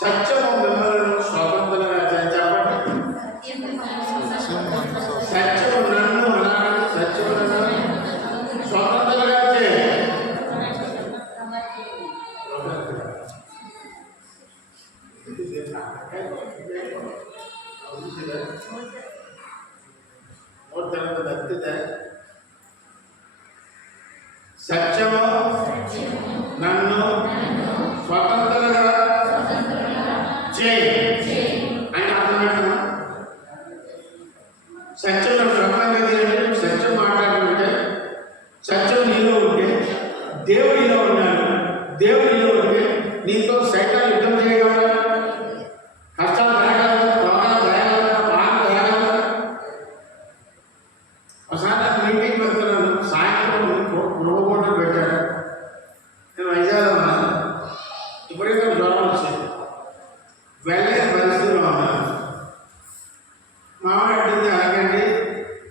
సత్యము మిమ్మల్ని స్వతంత్రంగా చెప్పండి. సత్యము నన్ను అనాలి, సత్యము నన్ను స్వతంత్రంగా చేయాలి. సత్యము నన్ను స్వతంత్రంగా చేయి అని అర్థమవుతున్నా. సత్యంలో స్వతంత్రంగా చేయాలి. సత్యం మాట్లాడుతుంటే సత్యం నీలో ఉంటే దేవుడిలో ఉన్నాడు. దేవుడిలో ఉంటే నీతో సైతాన్ యుద్ధం చేయగలరా? కష్టాలు జరగలరా? రోగాలు జరగలరా? బాధలు జరగలరా? ఒకసారి మీటింగ్ వెళ్తున్నాను. సాయంత్రం గృహబోటం పెట్టాడు. నేను వైజాగ్లో ఉన్నాను. ఇప్పుడైతే జ్వరం వచ్చింది. వెళ్ళే పరిస్థితిలో ఉన్నాను. మామూలు అడ్డింది అలాగండి,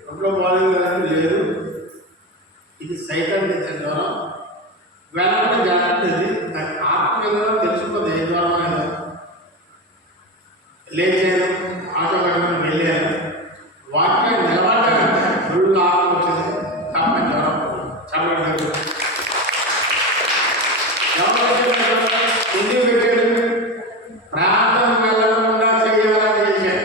ఒంట్లో బాగుంది లేదు, ఇది సైతాన్ తెచ్చే జ్వరం, వెళ్ళకుండా జాగ్రత్తది. నాకు ఆత్మీయంగా తెలిసిపోతుంది ఏ జ్వరం అయినా. లేచాను, ఆటో కట్టుకుని వెళ్ళాను. వాటిలో నిలబడ్డానంటే ఫుల్ ఆత్మ వచ్చింది. తప్ప జ్వరం చల్లబడ్డాడు. ఎందుకు పెట్టాడు? ప్రార్థన వెళ్ళకుండా చేయాలని చేశాడు.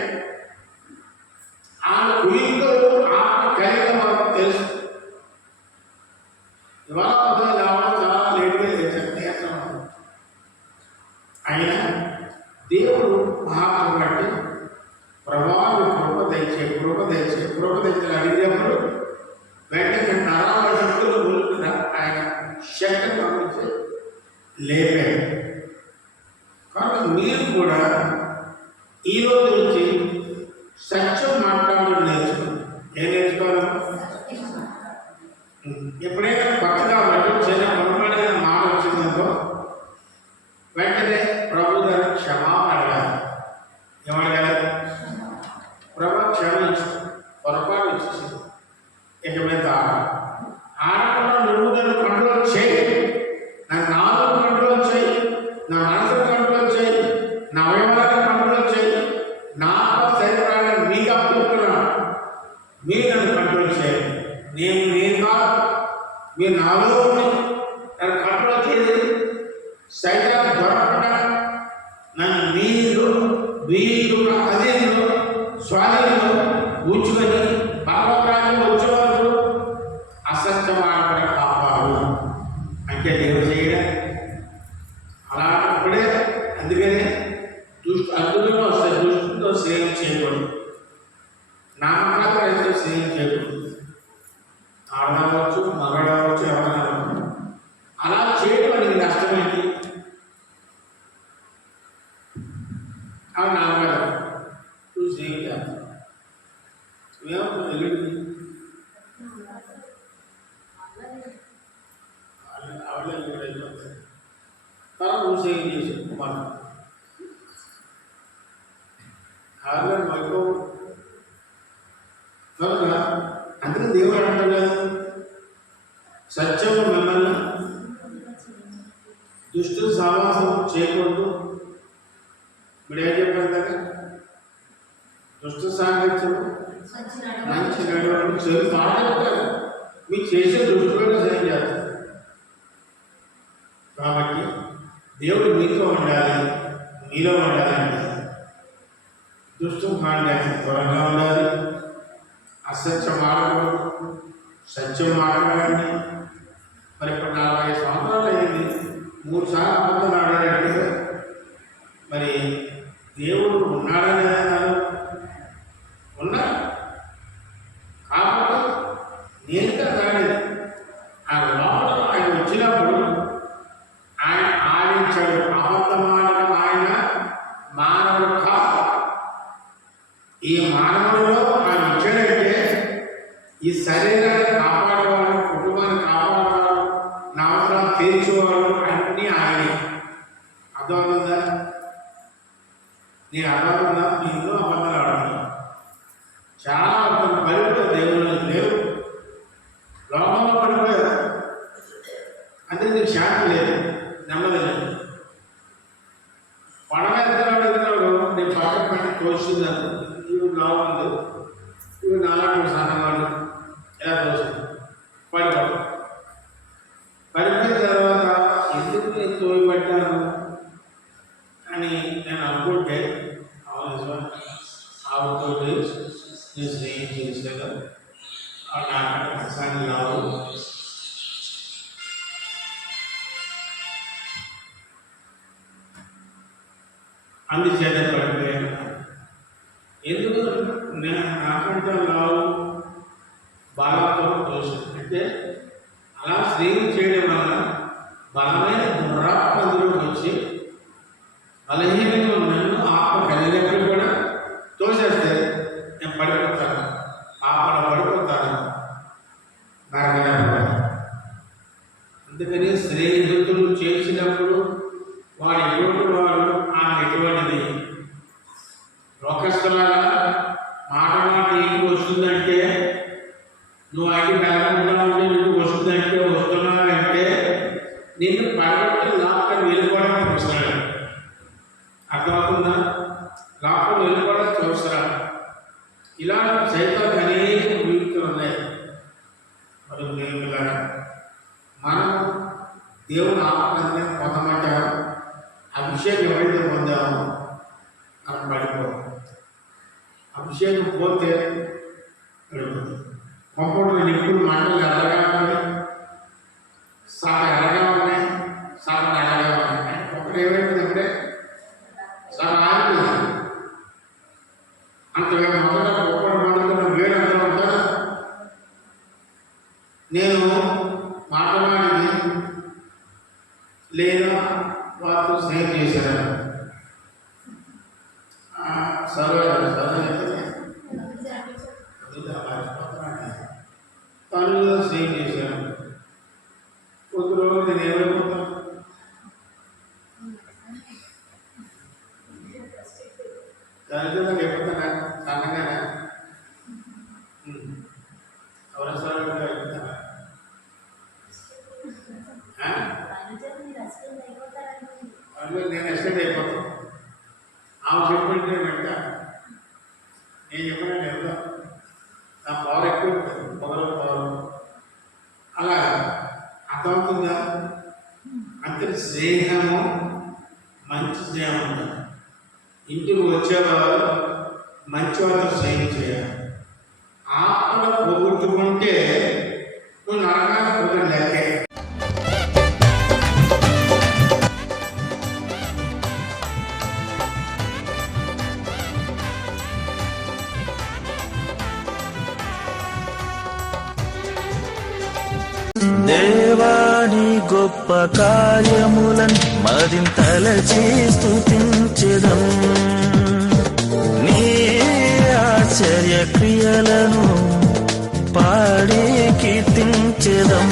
ఆ కుయింతలు ఆత్మ కలిగిన మనకు తెలుసు. ఇవాళ పొద్దున లేవడం చాలా లేటుగా చేశాడు. నీరసం అయినా దేవుడు మహాత్మ బట్టి ప్రభావం కృప తెచ్చిన అడిగినప్పుడు వెంటనే నరాల శక్తులు ఆయన శక్తిని పంపించి లేపాడు. కాబట్టి మీరు కూడా ఈ రోజు నుంచి సత్యం మాట్లాడడం నేర్చుకోండి. ఏం నేర్చుకోవాలి? ఎప్పుడైనా కొత్తగా వచ్చేనా పొరపాటుగా మాట వచ్చిందో వెంటనే ప్రభు గారు క్షమాపణ అడగాలి. ఏమడగాలి? ప్రభు క్షమించు, పొరపాటు వచ్చేసి ఇక మీద ఆడకుండా నువ్వు నన్ను కంట్రోల్ చేయి, నా నాలుగు కంట్రోల్ చేయి, నా మనసు కంట్రోల్ చేయి, నా అవయవాలను కంట్రోల్ చేయి, నా శరీరాన్ని మీకు అప్పుకుంటున్నాను, మీరు నన్ను కంట్రోల్ చేయండి. నేను కాదు, మీరు నాలో ఉండి నన్ను కంట్రోల్ చేసి సైతాన్ని దొరకకుండా నన్ను మీరు అధీనంలో స్వాధీనంలో ఉంచుకొని పరలోకానికి వచ్చే వరకు అసత్యం ఆడకుండా కాపాడు అంటే దేవుడు చేయడం. అలాంటప్పుడే అందుకనే అందులో వస్తాయి. దృష్టితో స్నేహం చేయకూడదు, నామకాలు అయితే స్నేహం చేయకూడదు. ఆడవచ్చు, మగడవచ్చు, ఎవరైనా అలా చేయడం అనేది నష్టమైంది. అవి నామకాలు నువ్వు స్నేహం చేస్తావు. తర్వాత నువ్వు స్నేహం చేసావు మనం ఆడలేదు మైకో. కనుక అందుకే దేవుడు అంటాడు సత్యము మిమ్మల్ని దుష్టుల సావాసం చేయకూడదు. ఇప్పుడు ఏం చెప్పారు కదా, దుష్ట సాంగత్యం మంచి నడవడం చెడు మాట్లాడతారు. మీరు చేసే దుష్టులను సరి చేస్తారు. కాబట్టి దేవుడు మీతో ఉండాలి, మీలో ఉండాలంటే దుష్టం మాట్లాడి త్వరగా ఉండాలి. అసత్యం మాట్లాడకూడదు, సత్యం మాట్లాడండి. మరి ఇప్పుడు 40 సంవత్సరాలు అయింది, 3 సార్లు అబద్ధం ఆడాడంటే మరి దేవుడు ఉన్నాడని ఉన్నా కాబట్టి నేను కాలేదు. ఆ లోపల ఆయన వచ్చినప్పుడు ఆయన ఆడించాడు. అబద్ధమానడం ఆయన మానవుడు కాదు. ఈ మానవుడిలో ఆయన వచ్చాడంటే ఈ శరీరాన్ని కాపాడేవాడు, కుటుంబాన్ని కాపాడేవాడు, నా అవసరాలు తీర్చేవాడు అన్నీ ఆయనే. అర్థమవుతుందా? నేను అర్థమవుతుందా? నీలో అబద్ధాలు ఆడుతున్నాను. చాలా అర్థం పడిపోయి దేవుళ్ళు లేవు, లోకంలో పడిపోయారు. అంటే నీకు శాంతి లేదు, నెమ్మది అందుచేత పడిపోయాను. ఎందుకు నాకంటే లావు బలంతో దోషం అంటే అలా స్నేహం చేయడం వల్ల బలమైన దురాత్మ అందులోకి వచ్చి బలహీనంగా నన్ను ఆత్మ కలిగినప్పుడు కూడా తోసేస్తే నేను పడిపోతాను, ఆపడ పడిపోతాను నరకడం. అందుకని స్నేహితులు చేసినప్పుడు వాడు ఎటువంటి వాడు, ఆమె ఎటువంటిది. లోకస్తులాగా మాట ఇంటికి వస్తుందంటే నువ్వు ఆయన వెళ్ళకుండా ఉండి నువ్వు వస్తుందంటే వస్తున్నావంటే నిన్ను పడగొట్టి లాక్కని వెళ్ళిపోవడానికి చూస్తున్నాడు. అర్థమవుతుందా? లాక్కని వెళ్ళిపోవడానికి చూస్తున్నాడు. ఇలా సైతానికి అనేక విలువలు ఉన్నాయి. మరి దేవులారా మనం దేవుని ఆత్మని పొందమంటారు. అభిషేకం ఎవరైతే పొందామో మనం పడిపోవాలి. అభిషేకం పోతే పడిపోతుంది. కంప్యూటర్ ఎప్పుడు మాటలు ఎలాగా ఉన్నాయి, సగం ఎలాగా ఉన్నాయి, సగం ఎలాగా ఉన్నాయి. ఒకటి ఏమైందంటే సగం ఆగిపోయింది. అంత మొదట ఒక్కటి మాట్లాడుతున్న వేరే అంతా ఉంటాను. నేను మాట్లాడి లేదా వారితో స్నేహం చేశాను. పనుల్లో స్నేహం చేశాను. కొద్ది రోజులు నేను ఏమైపోతాను, దానితో నాకు ఎప్పుడైనా సన్నగానే అవసరాలుగా అయిపోతాను. అందులో నేను ఎక్స్టెండ్ అయిపోతాను. ఆమె చెప్పండి వెంట నేను చెప్పినా వెళ్తా. నా పవర్ ఎక్కువ ఉంటుంది, పవర్ అలా అర్థమవుతుందా? అంతే స్నేహము మంచి స్నేహం ఉంటుంది. ఇంటికి వచ్చేవారు మంచి వాళ్ళతో స్నేహం చేయాలి. ఆత్మను పోగొట్టుకుంటే నువ్వు నరకాన్ని పోగొట్టలేకే. దేవాని గొప్ప కార్యములను మదింతలచి స్తుతించెదం, నీ ఆశ్చర్య క్రియలను పాడి కీర్తించెదం.